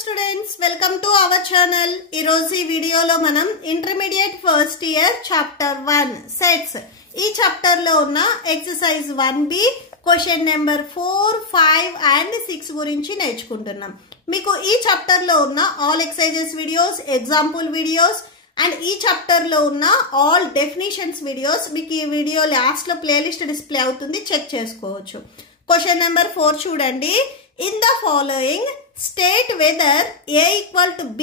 students, welcome to our channel. ఈ రోజు ఈ వీడియోలో మనం intermediate first year chapter 1 sets ఈ చాప్టర్ లో ఉన్న exercise 1B question number 4, 5 and 6 గురించి నేర్చుకుంటున్నాం. మీకు ఈ చాప్టర్ లో ఉన్న all exercises videos, example videos and ఈ చాప్టర్ లో ఉన్న ఆల్ డెఫినిషన్స్ వీడియోస్ మీకు ఈ వీడియో లాస్ట్ లో ప్లేలిస్ట్ డిస్ప్లే అవుతుంది, చెక్ చేసుకోవచ్చు. క్వశ్చన్ నెంబర్ 4 చూడండి. In the following state whether A equal to B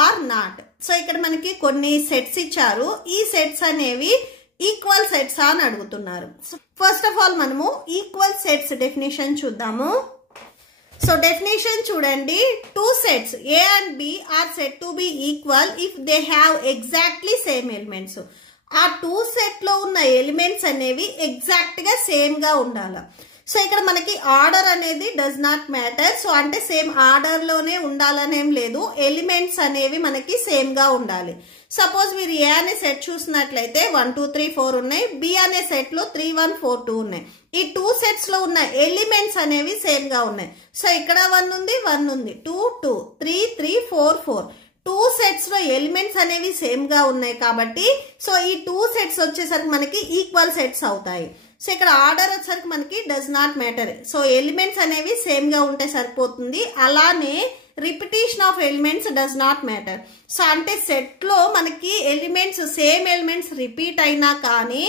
or not. So ఇక్కడ మనకి కొన్ని సెట్స్ ఇచ్చారు. ఈ సెట్స్ అనేవి ఈక్వల్ సెట్స్ అని అడుగుతున్నారు. ఫస్ట్ ఆఫ్ ఆల్ మనము ఈక్వల్ సెట్స్ డెఫినేషన్ చూద్దాము. సో డెఫినేషన్ చూడండి. Two sets A and B are set to be equal if they have exactly same elements. ఆ టూ సెట్ లో ఉన్న ఎలిమెంట్స్ అనేవి ఎగ్జాక్ట్ గా సేమ్ గా ఉండాలి. సో ఇక్కడ మనకి ఆర్డర్ అనేది డస్ నాట్ మ్యాటర్. సో అంటే సేమ్ ఆర్డర్ లోనే ఉండాలనేం లేదు, ఎలిమెంట్స్ అనేవి మనకి సేమ్ గా ఉండాలి. సపోజ్ మీరు ఏ అనే సెట్ చూసినట్లయితే 1 2 3 4 ఉన్నాయి, బి అనే సెట్ లో 3 1 4 2 ఉన్నాయి. ఈ టూ సెట్స్ లో ఉన్న ఎలిమెంట్స్ అనేవి సేమ్ గా ఉన్నాయి. సో ఇక్కడ 1 ఉంది, 1 ఉంది, 2 2 3 3 4 4. టూ సెట్స్ లో ఎలిమెంట్స్ అనేవి సేమ్ గా ఉన్నాయి కాబట్టి సో ఈ టూ సెట్స్ వచ్చేసరికి మనకి ఈక్వల్ సెట్స్ అవుతాయి. సో ఇక్కడ ఆర్డర్ వచ్చేసరికి మనకి does not matter. So elements అనేవి సేమ్ గా ఉంటే సరిపోతుంది. అలానే repetition of elements does not matter. So అంటే సెట్ లో మనకి ఎలిమెంట్స్ సేమ్ ఎలిమెంట్స్ రిపీట్ అయినా కానీ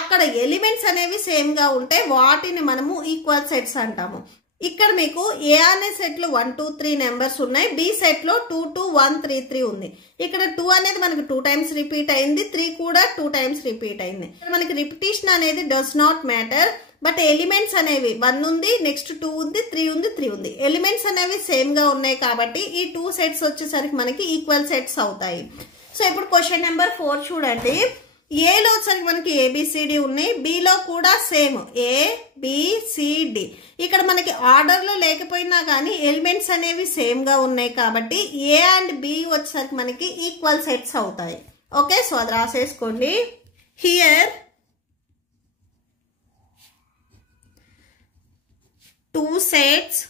అక్కడ ఎలిమెంట్స్ అనేవి సేమ్ గా ఉంటే వాటిని మనము ఈక్వల్ సెట్స్ అంటాము. ఇక్కడ మీకు ఏ అనే సెట్ లో 1 2 3 నెంబర్స్ ఉన్నాయి, బి సెట్ లో 2 2 1 3 3 ఉంది. ఇక్కడ 2 అనేది మనకి 2 టైమ్స్ రిపీట్ అయింది, 3 కూడా 2 టైమ్స్ రిపీట్ అయింది. మనకి రిపిటేషన్ అనేది does not matter. But elements అనేవి 1 ఉంది, నెక్స్ట్ 2 ఉంది, 3 ఉంది, 3 ఉంది. ఎలిమెంట్స్ అనేవి సేమ్ గా ఉన్నాయి కాబట్టి ఈ టూ సెట్స్ వచ్చేసరికి మనకి ఈక్వల్ సెట్స్ అవుతాయి. సో ఇప్పుడు క్వశ్చన్ నెంబర్ 4 చూడండి. ఏలో వచ్చేసరికి మనకి ABCD ఉన్నాయి, బిలో కూడా సేమ్ ABCD. ఇక్కడ మనకి ఆర్డర్ లో లేకపోయినా కానీ ఎలిమెంట్స్ అనేవి సేమ్ గా ఉన్నాయి కాబట్టి A అండ్ B వచ్చేసరికి మనకి ఈక్వల్ సెట్స్ అవుతాయి. ఓకే, సో అది రాసేసుకోండి. Here two sets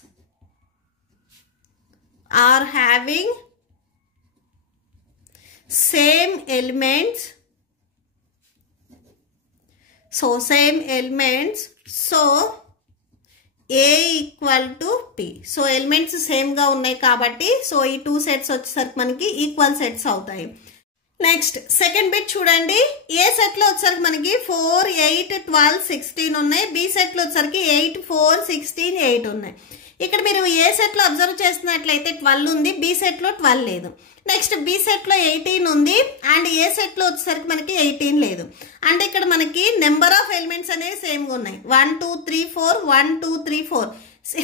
are having same elements. So same elements, so A equal to P. So elements same గా ఉన్నాయి కాబట్టి సో ఈ టూ సెట్స్ వచ్చేసరికి మనకి ఈక్వల్ సెట్స్ అవుతాయి. నెక్స్ట్ సెకండ్ బిట్ చూడండి. ఏ సెట్ లో వచ్చేసరికి మనకి 4 8 12 16 ఉన్నాయి, బి సెట్ లో వచ్చేసరికి 8 4 16 8 ఉన్నాయి. ఇక్కడ మీరు ఏ సెట్ లో అబ్జర్వ్ చేస్తున్నట్లయితే 12 ఉంది, బి సెట్ లో 12 లేదు. నెక్స్ట్ బి సెట్ లో 18 ఉంది అండ్ ఏ సెట్ లో వచ్చేసరికి మనకి 18 లేదు. అంటే ఇక్కడ మనకి నెంబర్ ఆఫ్ ఎలిమెంట్స్ అనేవి సేమ్ గా ఉన్నాయి, 1 2 3 4 1 2 3 4.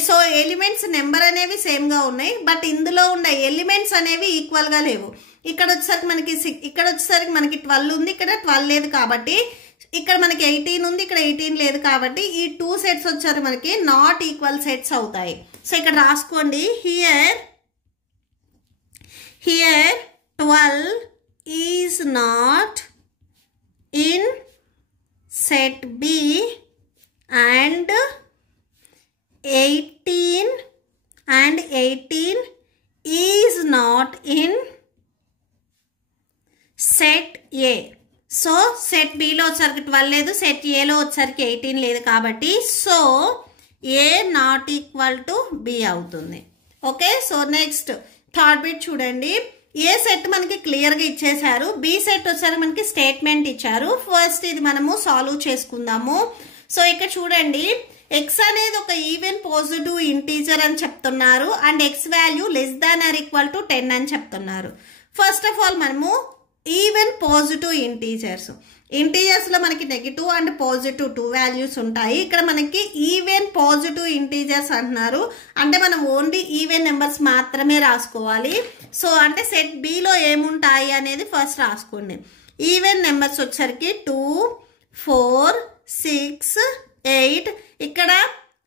సో ఎలిమెంట్స్ నెంబర్ అనేవి సేమ్ గా ఉన్నాయి, బట్ ఇందులో ఉన్న ఎలిమెంట్స్ అనేవి ఈక్వల్ గా లేవు. ఇక్కడ వచ్చేసరికి మనకి 12 ఉంది, ఇక్కడ 12 లేదు కాబట్టి ఇక్కడ మనకి 18 ఉంది, ఇక్కడ 18 లేదు కాబట్టి ఈ టూ సెట్స్ వచ్చారు మనకి నాట్ ఈక్వల్ సెట్స్ అవుతాయి. సో ఇక్కడ రాసుకోండి. Here 12 is not in set B and 18 is not in set A. So set బిలో వచ్చేసరికి 12 లేదు, సెట్ ఏలో వచ్చేసరికి 18 లేదు కాబట్టి so A not equal to B అవుతుంది. Okay, so next third bit చూడండి. ఏ సెట్ మనకి క్లియర్ గా ఇచ్చేసారు, బి సెట్ వచ్చేసరికి మనకి స్టేట్మెంట్ ఇచ్చారు. ఫస్ట్ ఇది మనము సాల్వ్ చేసుకుందాము. సో ఇక్కడ చూడండి, ఎక్స్ అనేది ఒక ఈవెన్ పాజిటివ్ ఇంటీజర్ అని చెప్తున్నారు and X value less than or equal to 10 అని చెప్తున్నారు. ఫస్ట్ ఆఫ్ ఆల్ మనము ఈవెన్ పాజిటివ్ ఇంటీజర్స్ లో మనకి negative and positive two values ఉంటాయి. ఇక్కడ మనకి ఈవెన్ పాజిటివ్ ఇంటీజర్స్ అంటున్నారు అంటే మనం ఓన్లీ ఈవెన్ నెంబర్స్ మాత్రమే రాసుకోవాలి. సో అంటే సెట్ బిలో ఏముంటాయి అనేది ఫస్ట్ రాసుకోండి. ఈవెన్ నెంబర్స్ వచ్చరికి 2 4 6 8. ఇక్కడ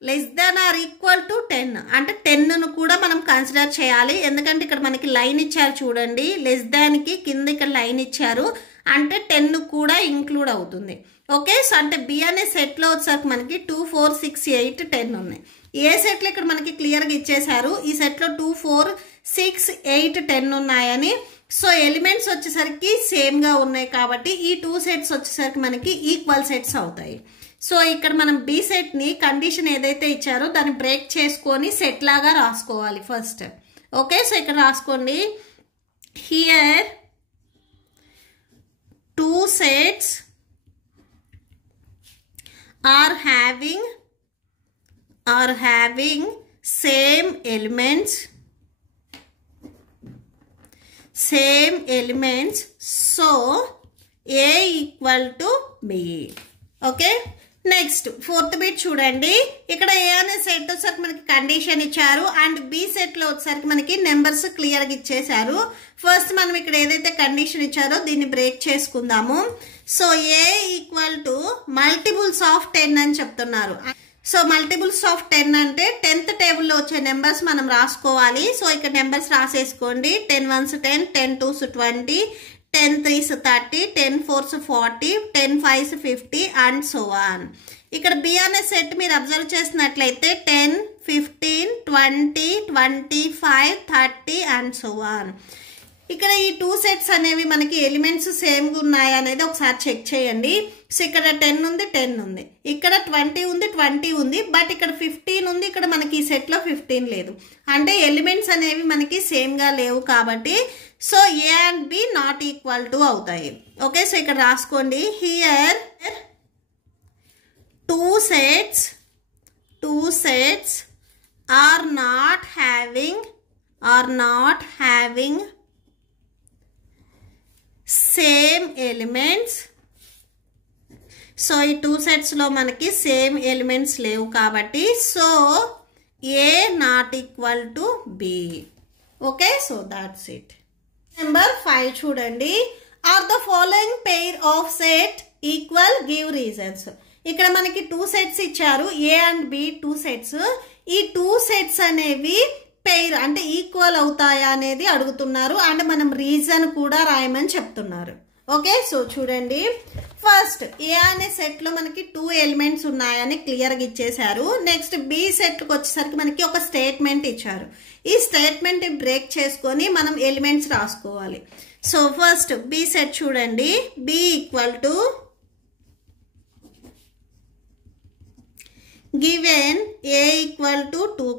less than or equal to 10 అంటే 10ను కూడా మనం కన్సిడర్ చేయాలి. ఎందుకంటే ఇక్కడ మనకి లైన్ ఇచ్చారు చూడండి, లెస్ దాన్ కి కింద ఇక్కడ లైన్ ఇచ్చారు అంటే 10 కూడా ఇంక్లూడ్ అవుతుంది. ఓకే, సో అంటే బి అనే సెట్ లో వచ్చేసరికి మనకి 2 4 6 8 10 ఉన్నాయి. ఏ సెట్లో ఇక్కడ మనకి క్లియర్గా ఇచ్చేశారు ఈ సెట్లో 2 4 6 8 10 ఉన్నాయని. సో ఎలిమెంట్స్ వచ్చేసరికి సేమ్గా ఉన్నాయి కాబట్టి ఈ 2 సెట్స్ వచ్చేసరికి మనకి ఈక్వల్ సెట్స్ అవుతాయి. సో ఇక్కడ మనం బి సెట్ని కండిషన్ ఏదైతే ఇచ్చారో దాన్ని బ్రేక్ చేసుకొని సెట్ లాగా రాసుకోవాలి ఫస్ట్. ఓకే, సో ఇక్కడ రాసుకోండి. Here 2 sets are having same elements, so A equal to B. Okay, next 4th bit చూడండి. ఇక్కడ ఏ అనే సెట్ వచ్చేసరికి మనకి కండిషన్ ఇచ్చారు అండ్ బి సెట్లో వచ్చేసరికి మనకి నెంబర్స్ క్లియర్గా ఇచ్చేసారు. ఫస్ట్ మనం ఇక్కడ ఏదైతే కండిషన్ ఇచ్చారో దీన్ని బ్రేక్ చేసుకుందాము. So A equal to multiples of 10 అని చెప్తున్నారు. సో మల్టిపుల్స్ ఆఫ్ 10 అంటే 10th టేబుల్లో వచ్చే నెంబర్స్ మనం రాసుకోవాలి. సో ఇక్కడ numbers రాసేసుకోండి. 10 1s 10, 10 2s 20, 10 3s 30, 10 4s 40, 10 5s 50 and so on. ఇక్కడ బి అనే సెట్ మీరు అబ్జర్వ్ చేసినట్లయితే 10 15 20 25 30 అండ్ సో ఆన్. ఇక్కడ ఈ 2 సెట్స్ అనేవి మనకి ఎలిమెంట్స్ సేమ్గా ఉన్నాయి అనేది ఒకసారి చెక్ చేయండి. సో ఇక్కడ 10 ఉంది 10 ఉంది, ఇక్కడ 20 ఉంది 20 ఉంది, బట్ ఇక్కడ 15 ఉంది, ఇక్కడ మనకి ఈ సెట్లో 15 లేదు. అంటే ఎలిమెంట్స్ అనేవి మనకి సేమ్గా లేవు కాబట్టి so A and B not equal to అవుతాయి. ఓకే, సో ఇక్కడ రాసుకోండి. Here 2 sets are not having same elements. So ఈ 2 సెట్స్లో మనకి సేమ్ ఎలిమెంట్స్ లేవు కాబట్టి so A not equal to B. Okay, so that's it. Number 5 చూడండి. Are the following pair of set equal, give reasons. ఇక్కడ మనకి 2 సెట్స్ ఇచ్చారు, ఏ and B 2 sets. ఈ 2 సెట్స్ అనేవి పెయిర్ అంటే ఈక్వల్ అవుతాయా అనేది అడుగుతున్నారు అండ్ మనం రీజన్ కూడా రాయమని చెప్తున్నారు. ఓకే, సో చూడండి. ఫస్ట్ ఏ అనే సెట్లో మనకి 2 ఎలిమెంట్స్ ఉన్నాయని క్లియర్గా ఇచ్చేశారు. నెక్స్ట్ బి సెట్కి వచ్చేసరికి మనకి ఒక స్టేట్మెంట్ ఇచ్చారు. ఈ స్టేట్మెంట్ బ్రేక్ చేసుకొని మనం ఎలిమెంట్స్ రాసుకోవాలి. సో ఫస్ట్ బి సెట్ చూడండి. B equal to given a equal to 2,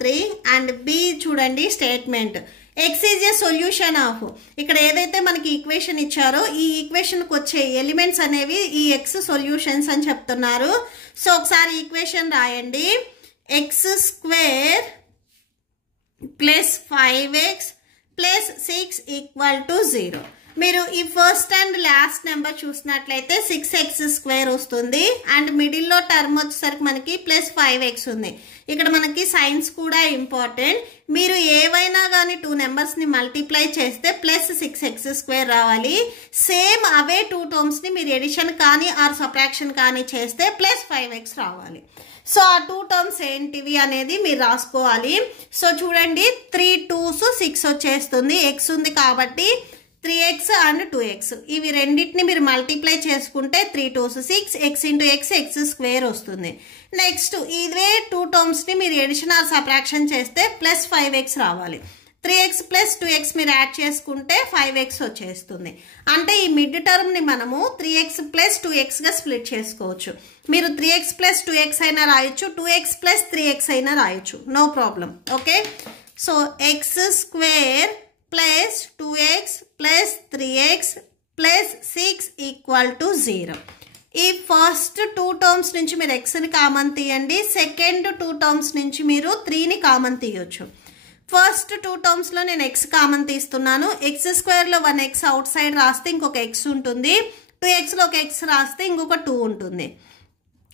3 and b చూడండి statement x is a solution of. ఇక్కడ ఏదైతే మనకి ఈక్వేషన్ ఇచ్చారో ఈ ఈక్వేషన్కి వచ్చే ఎలిమెంట్స్ అనేవి ఈ x సొల్యూషన్స్ అని చెప్తున్నారు. సో ఒకసారి ఈక్వేషన్ రాయండి. x² + 5x + 6 = 0. మీరు ఈ ఫస్ట్ అండ్ లాస్ట్ నెంబర్ చూసినట్లయితే 6x² వస్తుంది అండ్ మిడిల్లో టర్మ్ వచ్చేసరికి మనకి +5x ఉంది. ఇక్కడ మనకి సైన్స్ కూడా ఇంపార్టెంట్. మీరు ఏవైనా కానీ 2 నెంబర్స్ని మల్టిప్లై చేస్తే +6x² రావాలి. సేమ్ అవే 2 టర్మ్స్ని మీరు ఎడిషన్ కానీ ఆర్ సబ్ట్రాక్షన్ కానీ చేస్తే +5x రావాలి. సో ఆ 2 టర్మ్స్ ఏంటివి అనేది మీరు రాసుకోవాలి. సో చూడండి 3 2s 6 వచ్చేస్తుంది. x ఉంది కాబట్టి 3x అండ్ 2x ఇవి రెండింటిని మీరు మల్టిప్లై చేసుకుంటే 3 2s 6 x × x x² వస్తుంది. నెక్స్ట్ ఇవే 2 టర్మ్స్ని మీరు ఎడిషన్ ఆర్ సబ్ట్రాక్షన్ చేస్తే +5x రావాలి. 3x + 2x మీరు యాడ్ చేసుకుంటే 5x వచ్చేస్తుంది. అంటే ఈ మిడ్ టర్మ్ని మనము 3x + 2xగా స్ప్లిట్ చేసుకోవచ్చు. మీరు 3x + 2x అయినా రాయొచ్చు, 2x + 3x అయినా రాయొచ్చు, no problem. Okay, so x² + 2x + 3x + 6 = 0. ఈ ఫస్ట్ 2 టర్మ్స్ నుంచి మీరు xని కామన్ తీయండి. సెకండ్ 2 టర్మ్స్ నుంచి మీరు 3ని కామన్ తీయొచ్చు. ఫస్ట్ 2 టర్మ్స్లో నేను x కామన్ తీస్తున్నాను. x² 1x అవుట్ సైడ్ రాస్తే ఇంకొక x ఉంటుంది, 2xలో ఒక x రాస్తే ఇంకొక 2 ఉంటుంది.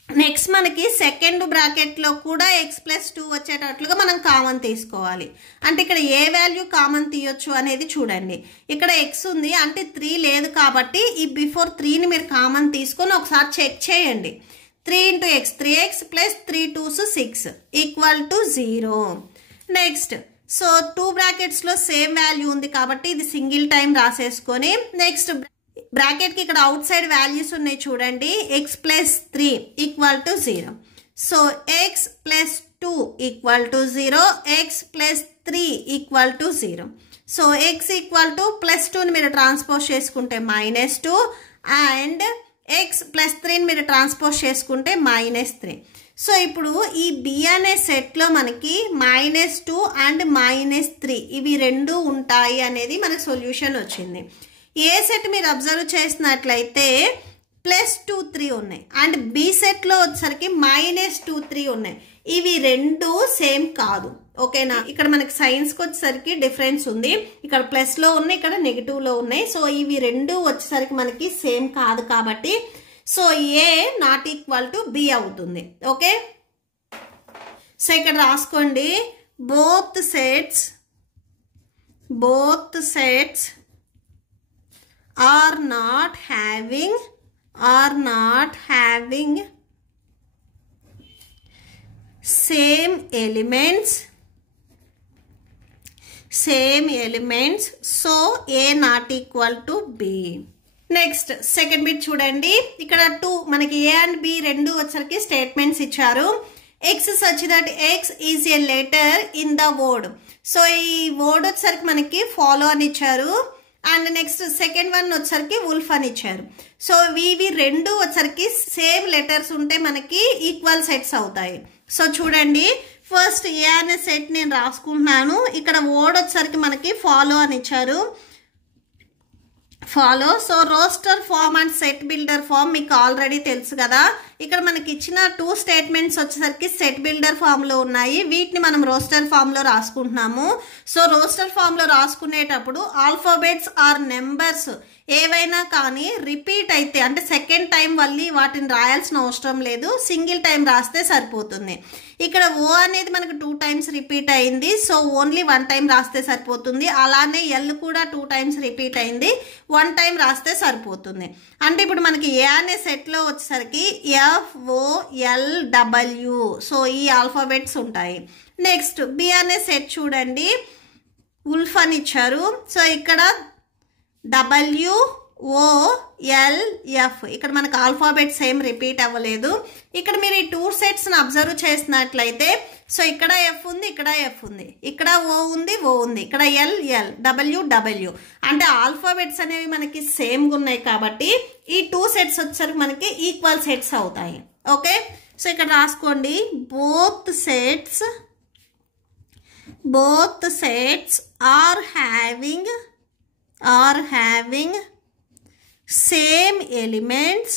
నెక్స్ట్ మనకి సెకండ్ బ్రాకెట్లో కూడా x + 2 వచ్చేటట్లుగా మనం కామన్ తీసుకోవాలి. అంటే ఇక్కడ ఏ వాల్యూ కామన్ తీయొచ్చు అనేది చూడండి. ఇక్కడ x ఉంది అంటే 3 లేదు కాబట్టి ఈ బిఫోర్ 3ని మీరు కామన్ తీసుకొని ఒకసారి చెక్ చేయండి. 3 × x 3x + 3 2s 6 = 0. Next so 2 బ్రాకెట్స్లో సేమ్ వాల్యూ ఉంది కాబట్టి ఇది సింగిల్ టైం రాసేసుకొని నెక్స్ట్ బ్రాకెట్కి ఇక్కడ అవుట్ సైడ్ వాల్యూస్ ఉన్నాయి చూడండి. x + 3 = 0. So x + 2 equal to 0, X plus 3 equal to 0. So X equal to plus 2ని మీరు ట్రాన్స్పోజ్ చేసుకుంటే -2 అండ్ ఎక్స్ ప్లస్ 3ని మీరు ట్రాన్స్పోజ్ చేసుకుంటే -3. సో ఇప్పుడు ఈ బి అనే సెట్లో మనకి -2 అండ్ -3 ఇవి రెండు ఉంటాయి అనేది మనకు సొల్యూషన్ వచ్చింది. ఏ సెట్ మీరు అబ్జర్వ్ చేసినట్లయితే +2 3 ఉన్నాయి అండ్ బి సెట్లో వచ్చేసరికి -2 3 ఉన్నాయి. ఇవి రెండు సేమ్ కాదు, ఓకేనా. ఇక్కడ మనకి సైన్స్కి వచ్చేసరికి డిఫరెన్స్ ఉంది, ఇక్కడ ప్లస్లో ఉన్నాయి, ఇక్కడ నెగిటివ్లో ఉన్నాయి. సో ఇవి రెండు వచ్చేసరికి మనకి సేమ్ కాదు కాబట్టి so A not equal to B అవుతుంది, ఓకే. సో ఇక్కడ రాసుకోండి, both sets are not having same elements, so A not equal to B. Next second bit చూడండి, ఇక్కడ 2 మనకి ఏ అండ్ బి రెండు వచ్చరికి స్టేట్మెంట్స్ ఇచ్చారు. X such that X is a letter in the word. So ఈ word వచ్చరికి మనకి follow అని ఇచ్చారు అండ్ నెక్స్ట్ సెకండ్ వన్ వచ్చరికి వుల్ఫ్ అని ఇచ్చారు. సో ఇవి రెండు వచ్చరికి సేమ్ లెటర్స్ ఉంటే మనకి ఈక్వల్ సెట్స్ అవుతాయి. సో చూడండి, ఫస్ట్ ఏ అనే సెట్ నేను రాసుకుంటున్నాను. ఇక్కడ వర్డ్ వచ్చరికి మనకి ఫాలో అని ఇచ్చారు, follow. So roster form and set builder form మీకు ఆల్రెడీ తెలుసు కదా. ఇక్కడ మనకి ఇచ్చిన 2 స్టేట్మెంట్స్ వచ్చేసరికి సెట్ బిల్డర్ ఫామ్లో ఉన్నాయి, వీటిని మనం రోస్టర్ ఫామ్లో రాసుకుంటున్నాము. సో రోస్టర్ ఫామ్లో రాసుకునేటప్పుడు ఆల్ఫాబెట్స్ ఆర్ నెంబర్స్ ఏవైనా కానీ రిపీట్ అయితే అంటే సెకండ్ టైం మళ్ళీ వాటిని రాయాల్సిన అవసరం లేదు, సింగిల్ టైం రాస్తే సరిపోతుంది. ఇక్కడ ఓ అనేది మనకు 2 టైమ్స్ రిపీట్ అయింది, సో ఓన్లీ 1 టైం రాస్తే సరిపోతుంది. అలానే ఎల్ కూడా 2 టైమ్స్ రిపీట్ అయింది, 1 టైం రాస్తే సరిపోతుంది. అంటే ఇప్పుడు మనకి ఏ అనే సెట్లో వచ్చేసరికి FOLW, సో ఈ ఆల్ఫాబెట్స్ ఉంటాయి. నెక్స్ట్ బి అనే సెట్ చూడండి, వుల్ఫ్ అని ఇచ్చారు. సో ఇక్కడ WOLF, ఇక్కడ మనకు ఆల్ఫాబెట్స్ ఏం రిపీట్ అవ్వలేదు. ఇక్కడ మీరు ఈ 2 సెట్స్ని అబ్జర్వ్ చేసినట్లయితే సో ఇక్కడ ఎఫ్ ఉంది, ఇక్కడ ఎఫ్ ఉంది, ఇక్కడ ఓ ఉంది, ఓ ఉంది, ఇక్కడ ఎల్, WW. అంటే ఆల్ఫాబెట్స్ అనేవి మనకి సేమ్గా ఉన్నాయి కాబట్టి ఈ 2 సెట్స్ వచ్చేసరికి మనకి ఈక్వల్ సెట్స్ అవుతాయి, ఓకే. సో ఇక్కడ రాసుకోండి, both sets are having same elements,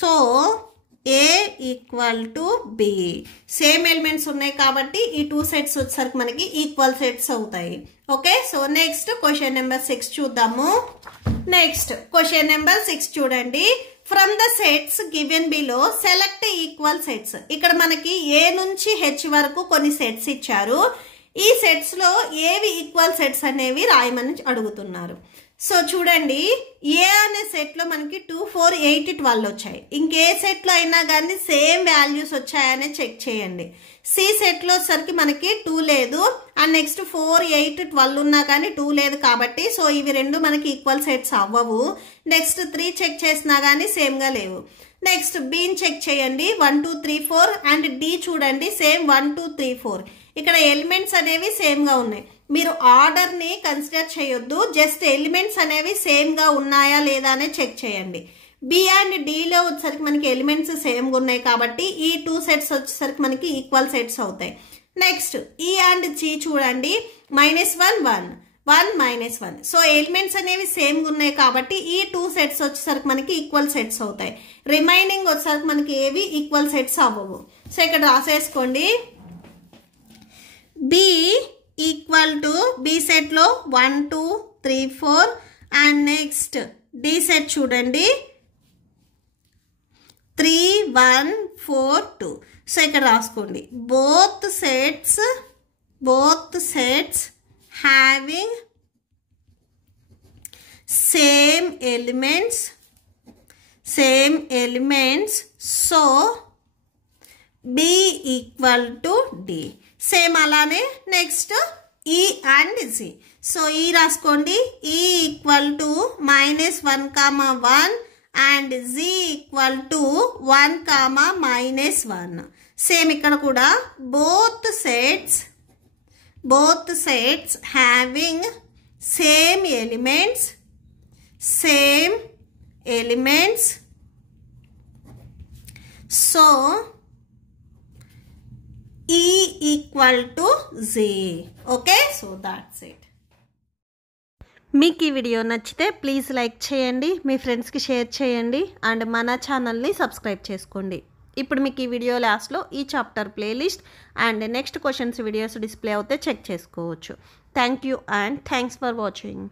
so A equal to B. Same elements ఉన్నాయి కాబట్టి ఈ 2 సెట్స్ వచ్చేసరికి మనకి ఈక్వల్ సెట్స్ అవుతాయి, okay. So next question number 6 చూద్దాము. నెక్స్ట్ క్వశ్చన్ నెంబర్ 6 చూడండి, from the sets given below select equal sets. ఇక్కడ మనకి ఏ నుంచి హెచ్ వరకు కొన్ని సెట్స్ ఇచ్చారు, ఈ సెట్స్ లో ఏవి ఈక్వల్ సెట్స్ అనేవి రాయమని అడుగుతున్నారు. సో చూడండి, ఏ అనే సెట్ లో మనకి 2 4 8 12 వచ్చాయి. ఇంకే సెట్ లో అయినా కానీ సేమ్ వాల్యూస్ వచ్చాయని చెక్ చేయండి. సి సెట్ లో సరికి మనకి 2 లేదు అండ్ నెక్స్ట్ 4 8 12 ఉన్నా కానీ 2 లేదు కాబట్టి సో ఇవి రెండు మనకి ఈక్వల్ సెట్స్ అవ్వవు. నెక్స్ట్ 3 చెక్ చేసినా కానీ సేమ్ గా లేవు. నెక్స్ట్ బీని చెక్ చేయండి, 1 2 3 4 అండ్ డి చూడండి సేమ్ 1 2 3 4. ఇక్కడ ఎలిమెంట్స్ అనేవి సేమ్ గా ఉన్నాయి. మీరు ఆర్డర్ ని కన్సిడర్ చేయొద్దు, జస్ట్ ఎలిమెంట్స్ అనేవి సేమ్ గా ఉన్నాయా లేదా అని చెక్ చేయండి. బి అండ్ డిలో వచ్చేసరికి మనకి ఎలిమెంట్స్ సేమ్ గా ఉన్నాయి కాబట్టి ఈ 2 సెట్స్ వచ్చేసరికి మనకి ఈక్వల్ సెట్స్ అవుతాయి. నెక్స్ట్ ఈ అండ్ జి చూడండి, -1 1 1 -1. సో ఎలిమెంట్స్ అనేవి సేమ్ గా ఉన్నాయి కాబట్టి ఈ 2 సెట్స్ వచ్చేసరికి మనకి ఈక్వల్ సెట్స్ అవుతాయి. రిమైనింగ్ వచ్చేసరికి మనకి ఏవి ఈక్వల్ సెట్స్ అవ్వవు. సో ఇక్కడ రాసేసుకోండి, B equal to B set లో 1 2 3 4 అండ్ నెక్స్ట్ డి సెట్ చూడండి 3 1 4 2. సో ఇక్కడ రాసుకోండి, both sets having same elements so B equal to D. Same అలానే next E and G. So ఈ రాసుకోండి, E equal to -1 1 and z equal to 1, -1. Same ఇక్కడ కూడా both sets having same elements. So E equal to Z. Okay, so that's it. మీకు ఈ video నచ్చితే please like చేయండి, మీ ఫ్రెండ్స్కి షేర్ చేయండి అండ్ మన ఛానల్ని సబ్స్క్రైబ్ చేసుకోండి. ఇప్పుడు మీకు ఈ వీడియో లాస్ట్లో ఈ chapter playlist and next questions videos display అవుతే చెక్ చేసుకోవచ్చు. Thank you and thanks for watching.